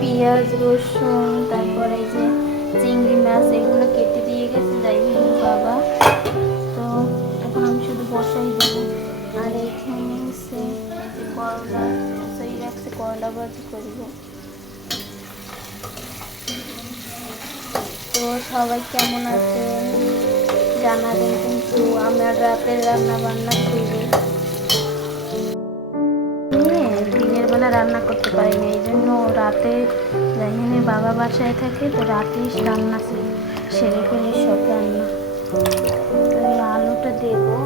পেঁয়াজ রসুন তারপরে এই যে চিংড়ি মাছ এগুলো কেটে দিয়ে গেছে যাই হোক বাবা। তো এখন আমি শুধু বসাই দেবো। আর এখানে হচ্ছে এই যে করলা বসাই রাখছে, করলা ভাজি করব। তো সবাই কেমন আছেন জানাবেন, কিন্তু আমার রাতের রান্না বান্না শুরু দিনের বেলা রান্না করতে পারিনি, এই জন্য রাতে যেখানে বাবা বাসায় থাকে তো রাতেই রান্না সেরে ফেলি সব রান্না। তো এই আলুটা দেবো,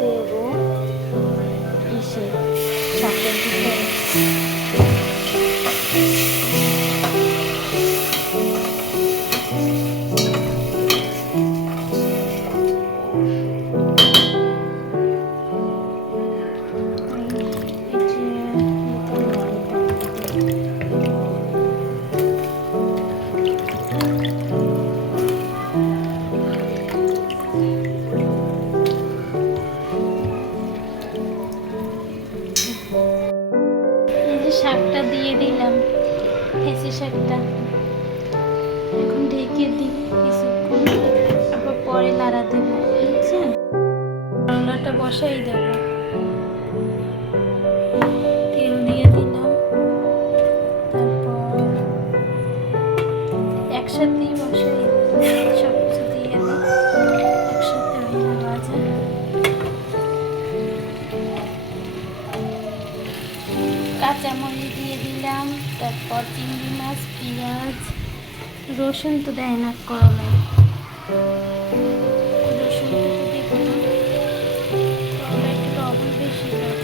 দেবো ইসে শাকের ভিতরে। শাকটা দিয়ে দিলাম, হেসে শাকটা এখন ঢেকে দিই কিছুক্ষণ, তারপর পরে নাড়া দেবো। বুঝছেন, করলাটা বসাই দেবো, তেল দিয়ে দিলাম, তারপর একসাথেই বসাই সব কিছু দিয়ে দিই একসাথে হয়ে ভাজা। কাঁচামরিচ দিয়ে দিলাম, তারপর চিংড়ি মাছ, পেঁয়াজ, রসুন তো দেয় না করলায়, রসুনটা তো দেবো না, করলা একটু লবণ বেশি দেয়।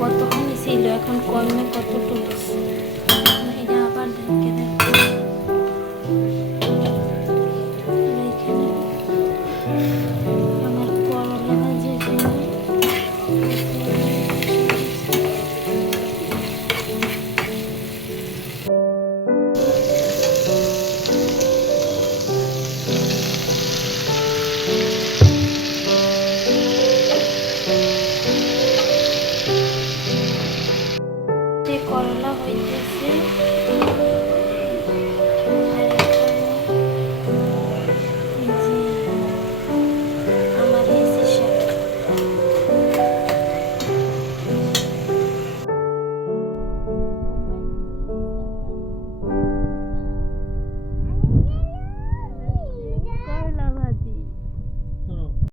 কতখানি ছিল, এখন কমে কতটুকু, এটা আবার ঢেকে দেব। এখানে আমার করলা ভাজির জন্য করলা হইতেছে।